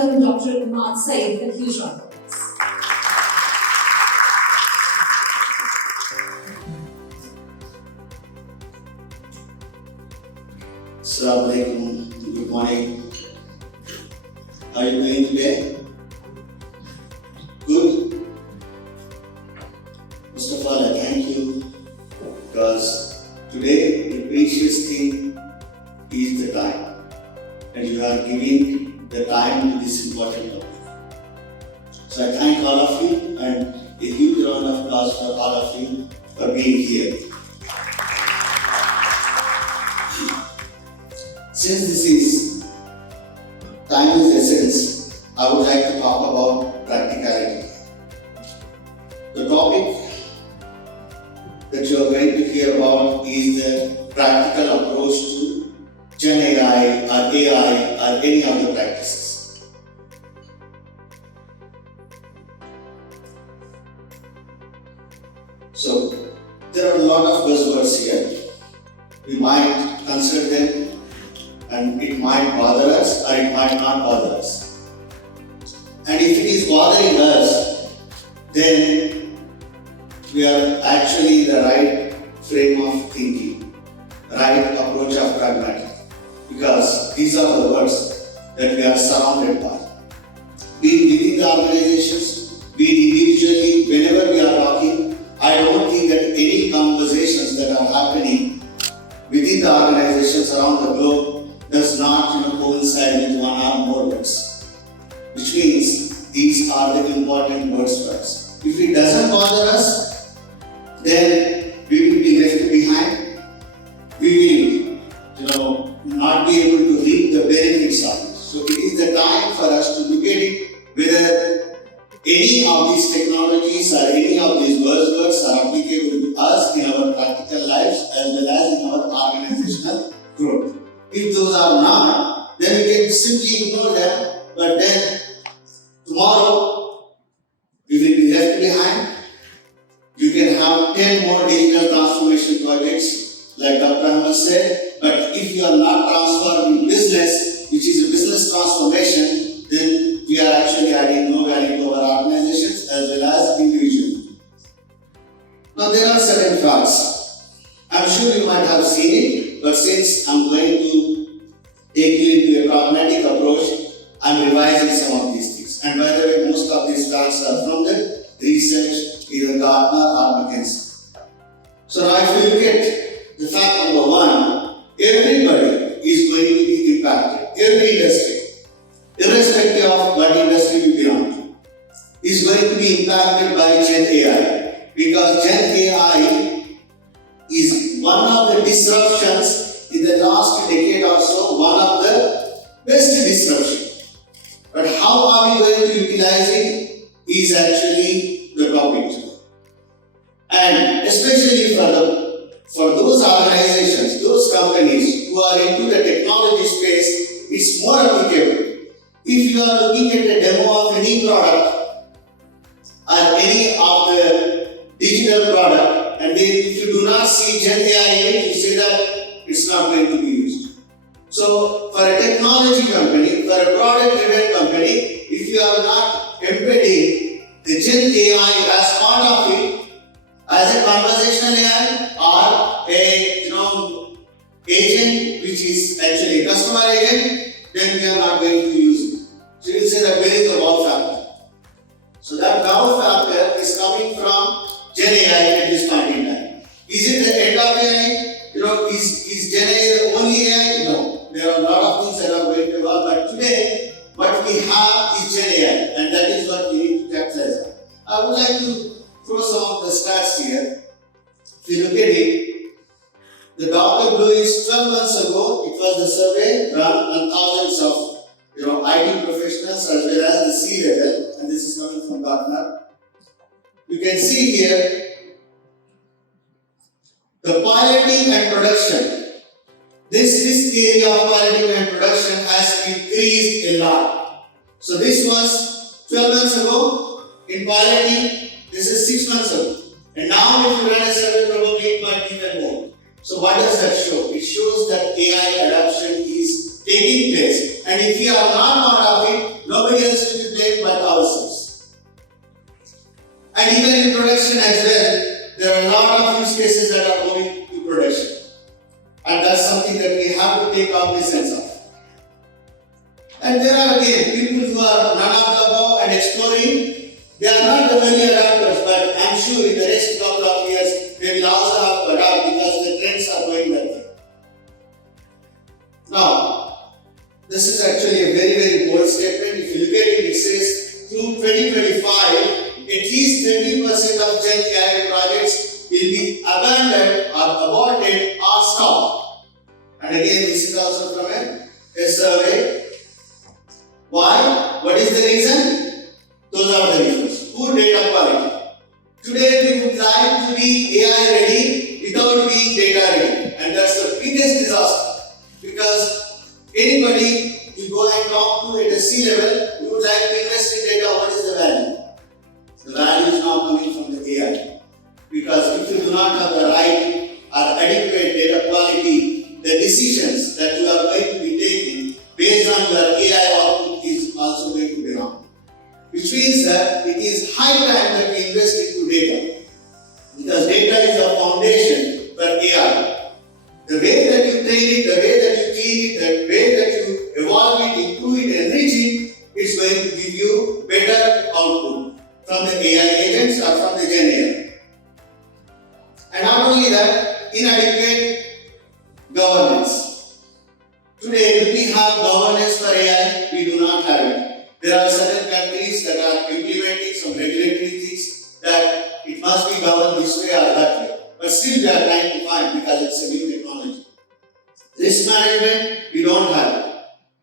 welcome Dr. Imad Syed, the huge round of applause. Assalamu alaikum. Good morning. How are you doing today? Good? First of all, I thank you because today the precious thing is the time, and you are giving the time to this important topic. So I thank all of you, and a huge round of applause for all of you for being here. Since this is time is essence, I would like to talk about practicality. The topic that you are going to hear about is the practical approach to Gen AI or AI or any other practices. So there are a lot of buzzwords here. We might consider them, and it might bother us or it might not bother us. And if it is bothering us, then we are actually in the right frame of thinking, right approach of pragmatic. Because these are the words that we are surrounded by. Be it within the organizations, be it individually, whenever we are talking, I don't think that any conversations that are happening within the organizations around the globe does not coincide with one or more words, which means these are the important words for us. If it doesn't bother us, then we will be left behind. We will, not be able to reap the benefits of it. So it is the time for us to look at it whether any of these technologies or any of these buzzwords are applicable to us in our practical lives as well as in our organizational growth. If those are not, then we can simply ignore them, but then tomorrow we will be left behind. You can have 10 more digital transformation projects, like Dr. Ahmed said, but if you are not transforming business, which is a business transformation, then we are actually adding no value to our organizations as well as individually. Now there are certain facts. I'm sure you might have seen it, but since I'm going to take you into a pragmatic approach, I'm revising some of these things. And by the way, most of these facts are from the research, either Gartner or McKinsey. So now if you look at the fact number one, everybody is going to be impacted. Every industry, irrespective of what industry you belong to, is going to be impacted by Gen AI. Because Gen AI is one of the disruptions in the last decade or so, one of the best disruptions. But how are we going to utilize it is actually the topic. And especially for those organizations, those companies who are into the technology space, it's more applicable. If you are looking at a demo of any product or any of the digital product, and then if you do not see Gen AI in it, you say that it's not going to be used. So for a technology company, for a product-driven company, if you are not embedding the Gen AI as part of it, as a conversational AI or a agent which is actually a customer agent, then we are not going to use it. So you will say that where is the wow factor? So that wow factor is coming from Gen AI at this point in time. Is it the end of AI? Is Gen AI the only AI? No. There are a lot of things that are going to evolve, but today what we have is Gen AI, and that is what we need to capitalize on. I would like to throw some of the stats here. If you look at it, the Dr. Blue is 12 months ago, it was the survey run on thousands of IT professionals as well as the C-level, and this is coming from Gartner. You can see here the piloting and production. This area of piloting and production has increased a lot. So this was 12 months ago in piloting, this is 6 months ago. And now if you run a survey, probably it might be even more. So what does that show? It shows that AI adoption is taking place. And if we are not part of it, Nobody else will be blamed but ourselves. And even in production as well, there are a lot of use cases that are moving to production. And that's something that we have to take cognizance of. And there are again people who are none of the above and exploring. They are not the early adopters, but I'm sure in the next couple of years they will also have to adapt because the trends are going that way. Now, this is actually a very, very bold statement. If you look at it, it says through 2025, at least 30% of Gen AI projects will be abandoned or aborted or stopped. And again, this is also from a survey. Why? What is the reason? Those are the reasons. Poor data quality. Today we would like to be AI ready without being data ready. And that's the biggest disaster. Because anybody you go and talk to at a C level, you would like to invest in data. What is the value? The value is not coming from the AI. Because if you do not have the right or adequate data quality, the decisions that you are going to be taking based on your AI output is also going to be wrong. Which means that it is high time that we invest into data. Because data is the foundation for AI. The way that you train it, the way that you clean it, the way that you evolve it, improve it, enrich it, it's going to give you better output from the AI agents or from the Gen AI. And not only that, inadequate governance. Today, do we have governance for AI? We do not have it. There are certain countries that are implementing some regulatory things that it must be governed this way or that way. But still we are trying to find because it's a new technology. Risk management, we don't have it.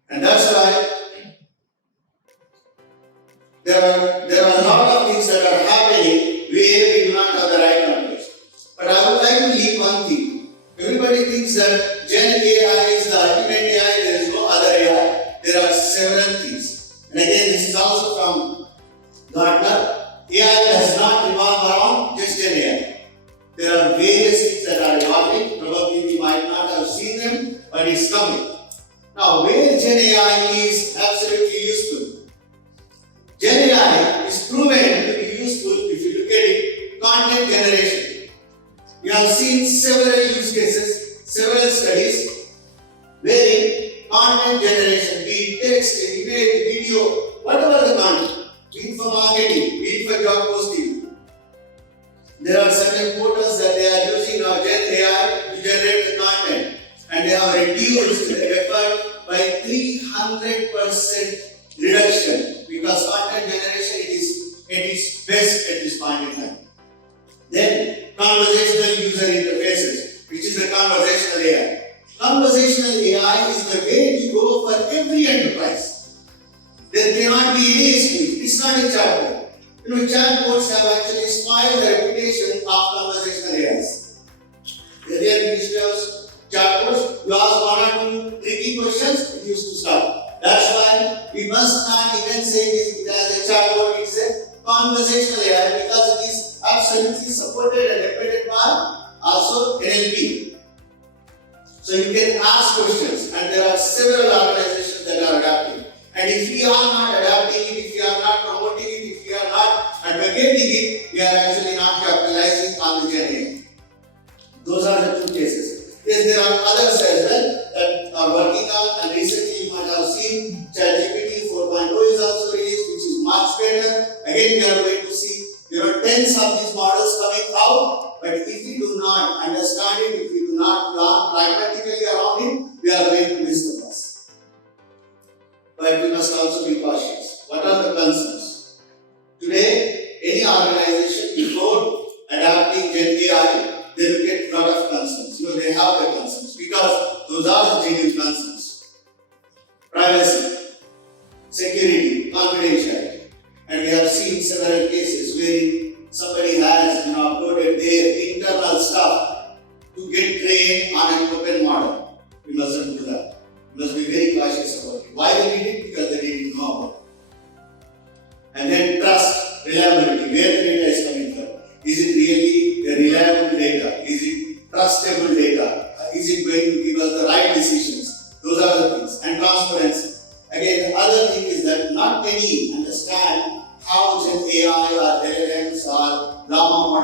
And that's why there are a lot of things that are happening where we do not have the right knowledge. But I would like to leave one thing. Everybody thinks that Gen AI is the ultimate AI, there is no other AI. There are several things. And again, this is also from Gartner. AI does not revolve around just Gen AI. There are various things that are evolving. Probably we might not have seen them, but it's coming. Now, where Gen AI is absolutely useful. Gen AI is proven to be useful if you look at it, content generation. We have seen several use cases, several studies, wherein content generation, be it text, image, video, whatever the content, be it for marketing, be it for job posting. There are certain portals that they are using now Gen AI to generate the content, and they have reduced the effort by 300% reduction because content generation is at its best at this point in time. Then conversational user interfaces, which is the conversational AI. Conversational AI is the way to go for every enterprise. There cannot be any excuse. It's not a chatbot. Chatbots have actually spoiled the reputation of conversational AIs. Earlier we used to have chatbots. You ask one or two tricky questions, it used to stop. That's why we must not even say it as a chatbot, it's a conversational AI because it is absolutely supported and embedded by also NLP. So you can ask questions, and there are several organizations that are adapting. And if we are not adapting it, if we are not promoting it, if we are not advocating it, we are actually not capitalizing on the Gen AI. Those are the two cases. Yes, there are others as well that are working on, and recently you might have seen ChatGPT 4.0 is also released, which is much better. Again, we are going to see tens of these models coming out, but if we do not understand it, if we do not plan pragmatically around it, we are going to miss the bus. But we must also be cautious. What are the concerns? Today, any organization before adapting Gen AI, they will get a lot of concerns. They have the concerns because those are the genuine concerns. Privacy, security, confidentiality. And we have seen several cases where somebody has uploaded their internal stuff to get trained on an open model. We mustn't do that. We must be very cautious about it. Why they did it? Because they didn't know about it.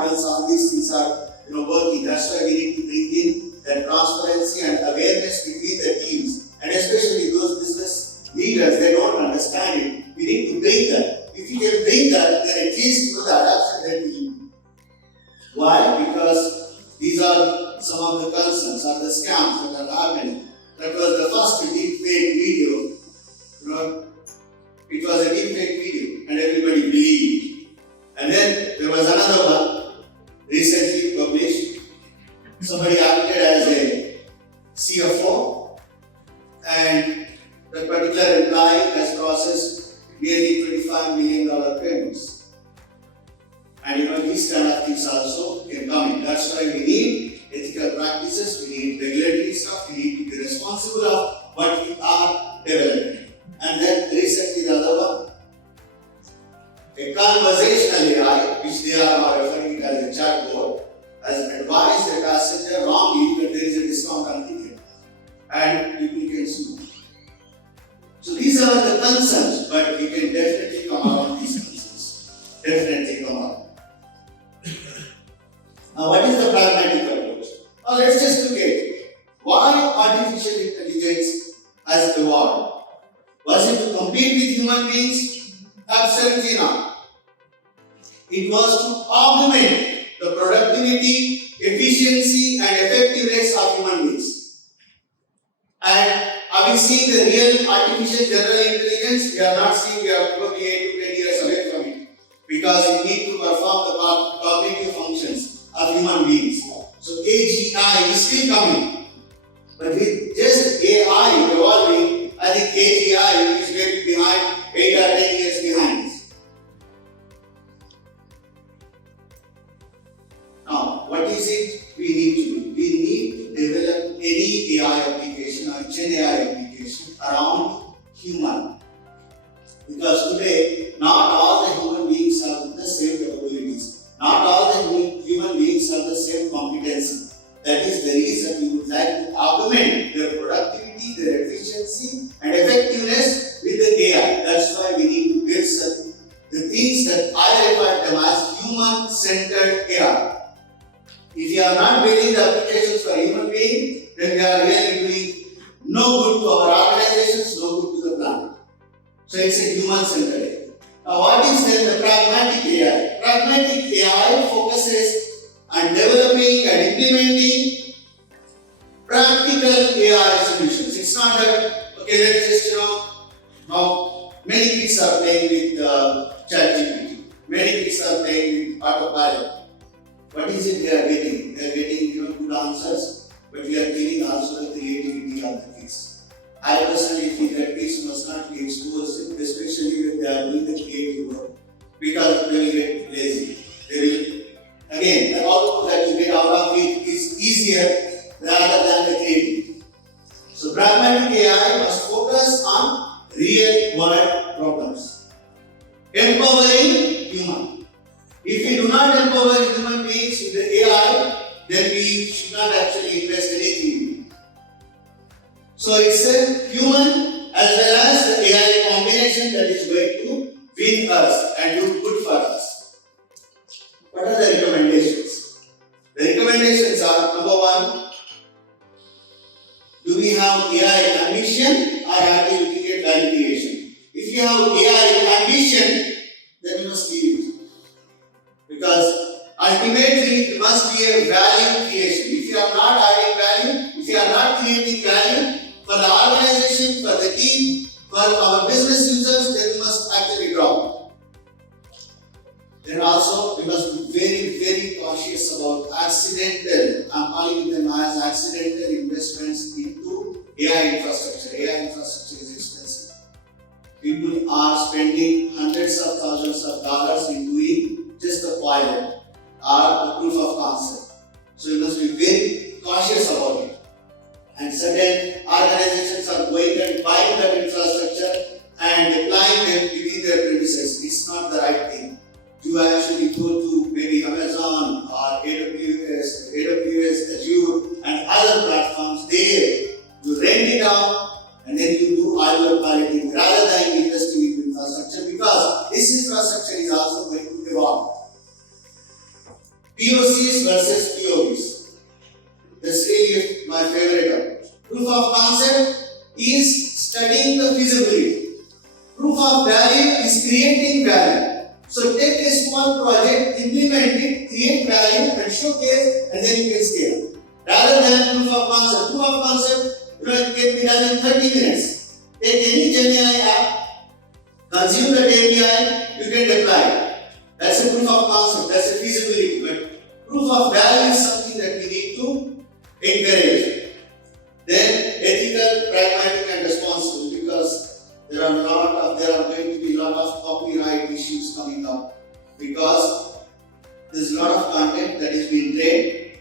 models, all these things are working. That's why we need to bring in that transparency and awareness between the teams, and especially those business leaders, they don't understand it. We need to bring that. If we can bring that, then at least the adoption rate will improve. Why? Because these are some of the concerns or the scams that are happening. That was the first deepfake video. It was a deepfake video and everybody believed. And then there was another one recently published. Somebody acted as a CFO and the particular employee has processed nearly $25 million payments. And these kind of things also can come in. That's why we need ethical practices, we need regulatory stuff, we need to be responsible of what we are developing. And then recently the other one, a conversational AI, which they are referring to as a chatbot, has advised the passenger wrongly that there is a discount on ticket and people can sue. So these are the concerns, but we can definitely come around these concerns. Definitely come around. Now, what is the pragmatic approach? Now, let's just look at it. Why artificial intelligence has evolved? Was it to compete with human beings? Absolutely not. It was to augment the productivity, efficiency, and effectiveness of human beings. And are we seeing the real artificial general intelligence? We are not seeing, we are probably 8 to 10 years away from it. Because it needs to perform the cognitive functions of human beings. So AGI is still coming. But with just AI evolving, I think AGI is maybe behind 8 or 10 years behind us. Now, what is it we need to do? We need to develop any AI application or Gen AI application around human. Because today, not all the human beings have the same capabilities. Not all the human beings have the same competency. That is the reason we would like to augment their productivity, their efficiency, and effectiveness with the AI. That's why we need to build the things that I refer them as human-centered AI. If you are not building the applications for human beings, then we are really doing no good to our organizations, no good to the planet. So it's a human-centered AI. Now what is then the pragmatic AI? Pragmatic AI focuses on developing and implementing practical AI solutions. It's not that, okay, let's just, now many kids are playing with ChatGPT. Many kids are playing with autopilot. What is it they are getting? They are getting good answers, but we are killing also the creativity of the kids. I personally think that kids must not be exposed, especially when they are doing the creative work, because they will get lazy. They will, again, the output that you get out of it is easier rather than the creativity. So pragmatic AI must focus on real world problems. Empowering human. If we do not empower human beings with the AI, then we should not actually invest anything in it. So it's a human as well as the AI combination that is going to win us and do good for us. What are the recommendations? The recommendations are, number one, do we have AI ambition or are we looking at value creation? If you have AI ambition, then you must leave it. Because ultimately it must be a value creation. If you are not adding value, if you are not creating value for the organization, for the team, for our business users, then you must actually drop it. Then also we must be very, very cautious about accidental, I'm calling them as accidental investments into AI infrastructure. AI infrastructure is expensive. People are spending hundreds of thousands of dollars in doing just a pilot or a proof of concept. So you must be very cautious about it. And certain organizations are going and buying that infrastructure and deploying them within their premises. It's not the right thing. You actually go to maybe Amazon or AWS, Azure and other platforms there. You rent it out and then you do all your piloting rather than investing in infrastructure, because this infrastructure is also going to evolve. POCs versus POVs. That's really my favorite one. Proof of concept is studying the feasibility. Proof of value is creating value. So take a small project, implement it, create value and showcase, and then you can scale. Rather than proof of concept. Proof of concept, it can be done in 30 minutes. Take any Gen AI app, consume the API, you can deploy it. That's a proof of concept, that's a feasibility. But proof of value is something that we need to encourage. Then ethical, pragmatic, and responsible, because there are going to be a lot of copyright issues coming up, because there's a lot of content that is being trained.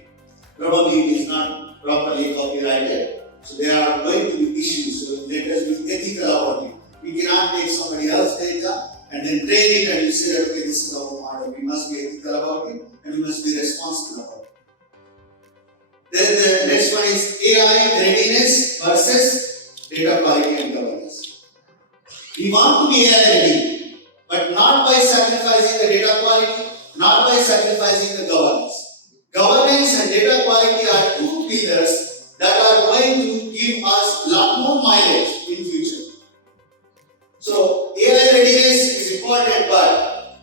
Probably it is not properly copyrighted. So there are going to be issues. So let us be ethical about it. We cannot take somebody else's data and then train it and you say, okay, this is our model. We must be ethical about it and we must be responsible about it. Then the next one is AI readiness versus data quality and governance. We want to be AI ready, but not by sacrificing the data quality, not by sacrificing the governance. Governance and data quality are two pillars that are going to give us a lot more mileage in future. So AI readiness is important, but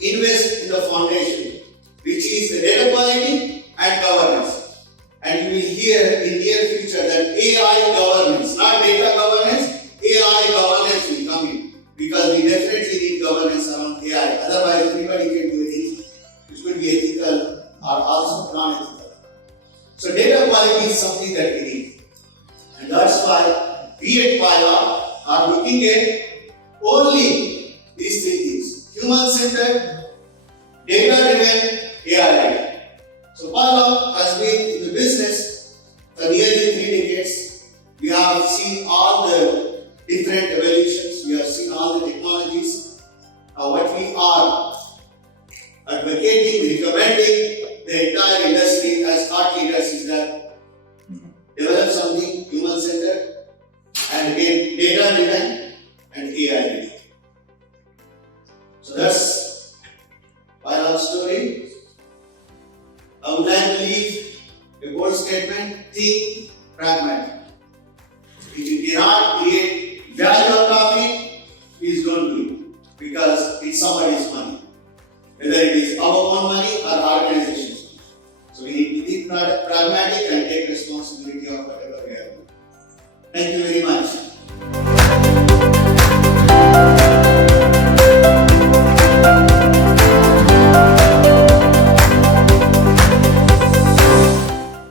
invest in the foundation, which is the data quality and governance. And you will hear in near future that AI governance, not data governance, AI governance will come in, because we definitely need governance around AI. Otherwise, anybody can do anything. It could be ethical or also non-ethical. So data quality is something that we need. And that's why we at PiLog are looking at only these three things: human-centered, data-driven, AI-ready. So PiLog has been in the business for nearly 3 decades. We have seen all the different evolutions, we have seen all the technologies. Now what we are advocating, recommending the entire industry as thought leaders is that develop something human-centered and again data-driven and AI-ready. So that's PiLog's story. I would like to leave a bold statement: think pragmatic. If you cannot create value out of it, please don't do it, because it's somebody's money. Whether it is our own money or organization's money. So we need to think pragmatic and take responsibility of whatever we are doing. Thank you very much.